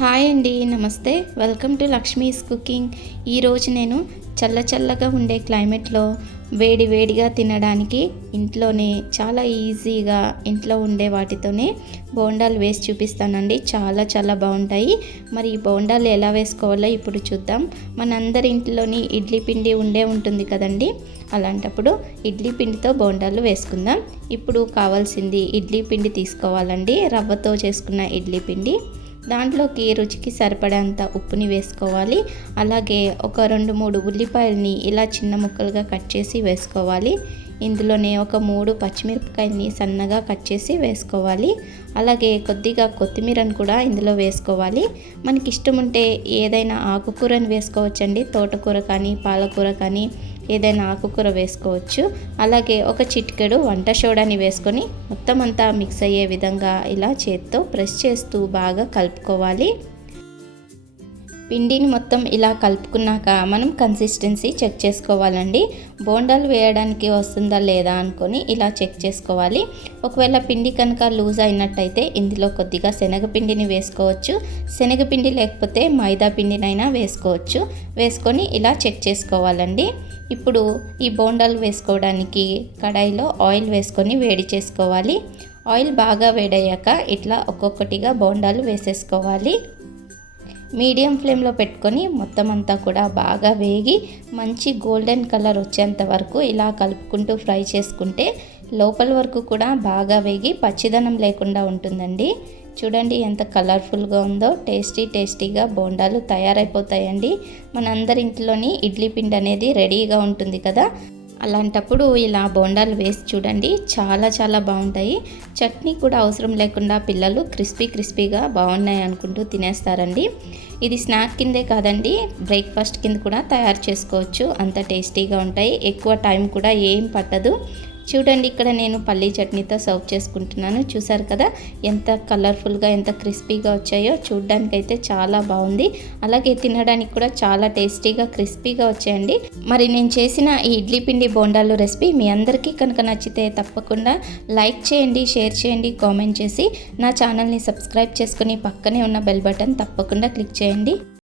Hi అండి, నమస్తే. Welcome to Lakshmi's cooking. ఈరోజు నేను చల్లగా ఉండే క్లైమేట్లో వేడి వేడిగా తినడానికి ఇంట్లోనే చాలా ఈజీగా ఇంట్లో ఉండే వాటితోనే బోండాలు వేసి చూపిస్తానండి. చాలా బాగుంటాయి. మరి ఈ బోండాలు ఎలా వేసుకోవాలో ఇప్పుడు చూద్దాం. మనందరి ఇంట్లోని ఇడ్లీ పిండి ఉంటుంది కదండి. అలాంటప్పుడు ఇడ్లీ పిండితో బోండాలు వేసుకుందాం. ఇప్పుడు కావాల్సింది ఇడ్లీ పిండి తీసుకోవాలండి. రవ్వతో చేసుకున్న ఇడ్లీ పిండి. దాంట్లోకి రుచికి సరిపడేంత ఉప్పుని వేసుకోవాలి. అలాగే ఒక 2-3 ఉల్లిపాయలని ఇలా చిన్న ముక్కలుగా కట్ చేసి వేసుకోవాలి. ఇందులోనే ఒక 3 పచ్చిమిరపకాయలని సన్నగా కట్ చేసి వేసుకోవాలి. అలాగే కొద్దిగా కొత్తిమీరను కూడా ఇందులో వేసుకోవాలి. మనకి ఇష్టం ఉంటే ఏదైనా ఆకుకూరని వేసుకోవచ్చండి. తోటకూర కానీ పాలకూర కానీ ఏదైనా ఆకుకూర వేసుకోవచ్చు. అలాగే ఒక చిటికెడు వంట సోడాని వేసుకొని మొత్తం అంతా మిక్స్ అయ్యే విధంగా ఇలా చేత్తో ప్రెస్ చేస్తూ బాగా కలుపుకోవాలి. పిండిని మొత్తం ఇలా కలుపుకున్నాక మనం కన్సిస్టెన్సీ చెక్ చేసుకోవాలండి. బోండాలు వేయడానికి వస్తుందా లేదా అనుకొని ఇలా చెక్ చేసుకోవాలి. ఒకవేళ పిండి కనుక లూజ్ అయినట్టయితే ఇందులో కొద్దిగా శనగపిండిని వేసుకోవచ్చు. శనగపిండి లేకపోతే మైదా పిండినైనా వేసుకోవచ్చు. వేసుకొని ఇలా చెక్ చేసుకోవాలండి. ఇప్పుడు ఈ బోండాలు వేసుకోవడానికి కడాయిలో ఆయిల్ వేసుకొని వేడి చేసుకోవాలి. ఆయిల్ బాగా వేడయ్యాక ఇట్లా ఒక్కొక్కటిగా బోండాలు వేసేసుకోవాలి. మీడియం ఫ్లేమ్లో పెట్టుకొని మొత్తం అంతా కూడా బాగా వేగి మంచి గోల్డెన్ కలర్ వచ్చేంత వరకు ఇలా కలుపుకుంటూ ఫ్రై చేసుకుంటే లోపల వరకు కూడా బాగా వేగి పచ్చిదనం లేకుండా ఉంటుందండి. చూడండి ఎంత కలర్ఫుల్గా ఉందో. టేస్టీగా బోండాలు తయారైపోతాయండి. మనందరి ఇంట్లోని ఇడ్లీ పిండి అనేది రెడీగా ఉంటుంది కదా. అలాంటప్పుడు ఇలా బోండాలు వేసి చూడండి, చాలా బాగుంటాయి. చట్నీ కూడా అవసరం లేకుండా పిల్లలు క్రిస్పీగా బాగున్నాయి అనుకుంటూ తినేస్తారండి. ఇది స్నాక్ కిందే కాదండి, బ్రేక్ఫాస్ట్ కింద కూడా తయారు చేసుకోవచ్చు. అంత టేస్టీగా ఉంటాయి. ఎక్కువ టైం కూడా ఏం పట్టదు. చూడండి, ఇక్కడ నేను పల్లీ చట్నీతో సర్వ్ చేసుకుంటున్నాను. చూసారు కదా ఎంత కలర్ఫుల్గా ఎంత క్రిస్పీగా వచ్చాయో. చూడడానికైతే చాలా బాగుంది. అలాగే తినడానికి కూడా చాలా టేస్టీగా క్రిస్పీగా వచ్చాయండి. మరి నేను చేసిన ఈ ఇడ్లీ పిండి బోండాలు రెసిపీ మీ అందరికీ కనుక నచ్చితే తప్పకుండా లైక్ చేయండి, షేర్ చేయండి, కామెంట్ చేసి నా ఛానల్ని సబ్స్క్రైబ్ చేసుకుని పక్కనే ఉన్న బెల్ బటన్ తప్పకుండా క్లిక్ చేయండి.